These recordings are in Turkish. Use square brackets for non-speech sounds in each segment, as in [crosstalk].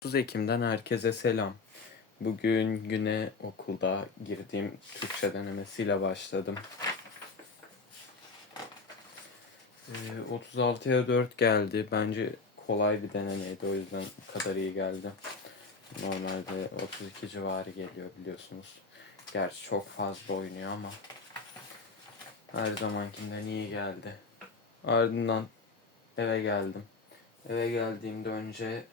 30 Ekim'den herkese selam. Bugün güne okulda girdiğim Türkçe denemesiyle başladım. Ee, 36'ya 4 geldi. Bence kolay bir denemeydi. O yüzden bu kadar iyi geldi. Normalde 32 civarı geliyor biliyorsunuz. Gerçi çok fazla oynuyor ama her zamankinden iyi geldi. Ardından eve geldim. Eve geldiğimde önce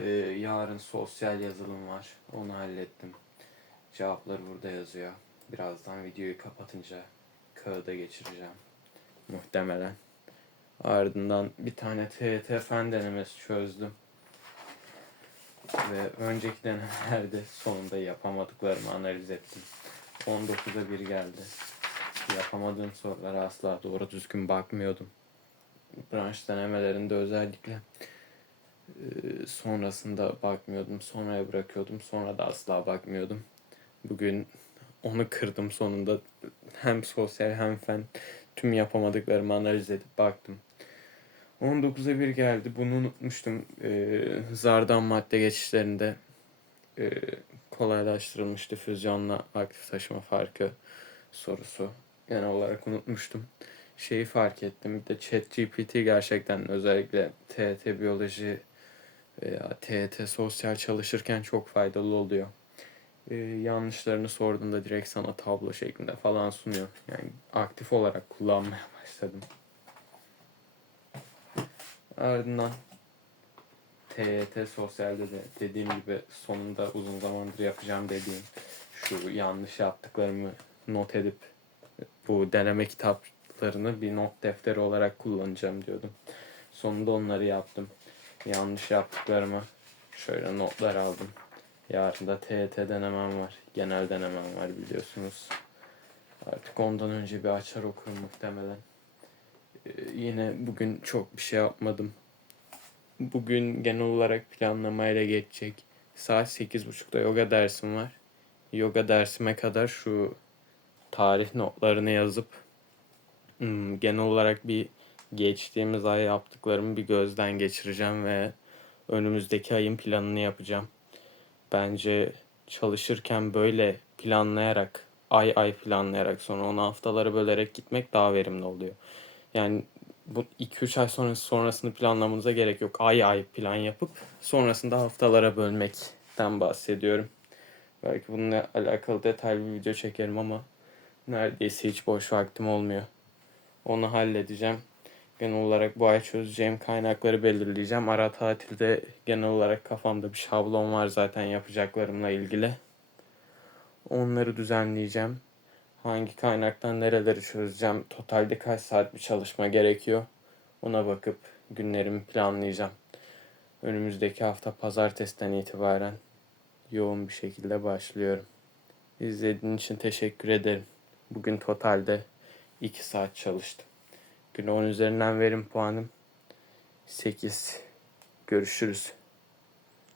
ee, yarın sosyal yazılım var. Onu hallettim. Cevapları burada yazıyor. Birazdan videoyu kapatınca kağıda geçireceğim. Muhtemelen. Ardından bir tane TET fen denemesi çözdüm. Ve önceki denemelerde sonunda yapamadıklarımı analiz ettim. 19'a 1 geldi. Yapamadığım sorulara asla doğru düzgün bakmıyordum. Branş denemelerinde özellikle ee, sonrasında bakmıyordum. Sonraya bırakıyordum. Sonra da asla bakmıyordum. Bugün onu kırdım sonunda. Hem sosyal hem fen tüm yapamadıklarımı analiz edip baktım. 19'a 1 geldi. Bunu unutmuştum. Ee, zardan madde geçişlerinde e, kolaylaştırılmıştı füzyonla aktif taşıma farkı sorusu. Genel olarak unutmuştum. Şeyi fark ettim. Bir de ChatGPT gerçekten özellikle TET biyoloji veya TET sosyal çalışırken çok faydalı oluyor. Ee, yanlışlarını sorduğunda direkt sana tablo şeklinde falan sunuyor. Yani aktif olarak kullanmaya [laughs] başladım. Ardından TYT sosyalde de dediğim gibi sonunda uzun zamandır yapacağım dediğim şu yanlış yaptıklarımı not edip bu deneme kitaplarını bir not defteri olarak kullanacağım diyordum. Sonunda onları yaptım yanlış yaptıklarımı şöyle notlar aldım. Yarın da TET denemem var. Genel denemem var biliyorsunuz. Artık ondan önce bir açar okurum muhtemelen. Ee, yine bugün çok bir şey yapmadım. Bugün genel olarak planlamayla geçecek. Saat 8.30'da yoga dersim var. Yoga dersime kadar şu tarih notlarını yazıp hmm, genel olarak bir geçtiğimiz ay yaptıklarımı bir gözden geçireceğim ve önümüzdeki ayın planını yapacağım. Bence çalışırken böyle planlayarak, ay ay planlayarak sonra onu haftalara bölerek gitmek daha verimli oluyor. Yani bu 2-3 ay sonrası sonrasını planlamanıza gerek yok. Ay ay plan yapıp sonrasında haftalara bölmekten bahsediyorum. Belki bununla alakalı detaylı bir video çekerim ama neredeyse hiç boş vaktim olmuyor. Onu halledeceğim. Genel olarak bu ay çözeceğim kaynakları belirleyeceğim. Ara tatilde genel olarak kafamda bir şablon var zaten yapacaklarımla ilgili. Onları düzenleyeceğim. Hangi kaynaktan nereleri çözeceğim, totalde kaç saat bir çalışma gerekiyor ona bakıp günlerimi planlayacağım. Önümüzdeki hafta pazartesiden itibaren yoğun bir şekilde başlıyorum. İzlediğin için teşekkür ederim. Bugün totalde 2 saat çalıştım. Güne 10 üzerinden verim puanım 8. Görüşürüz.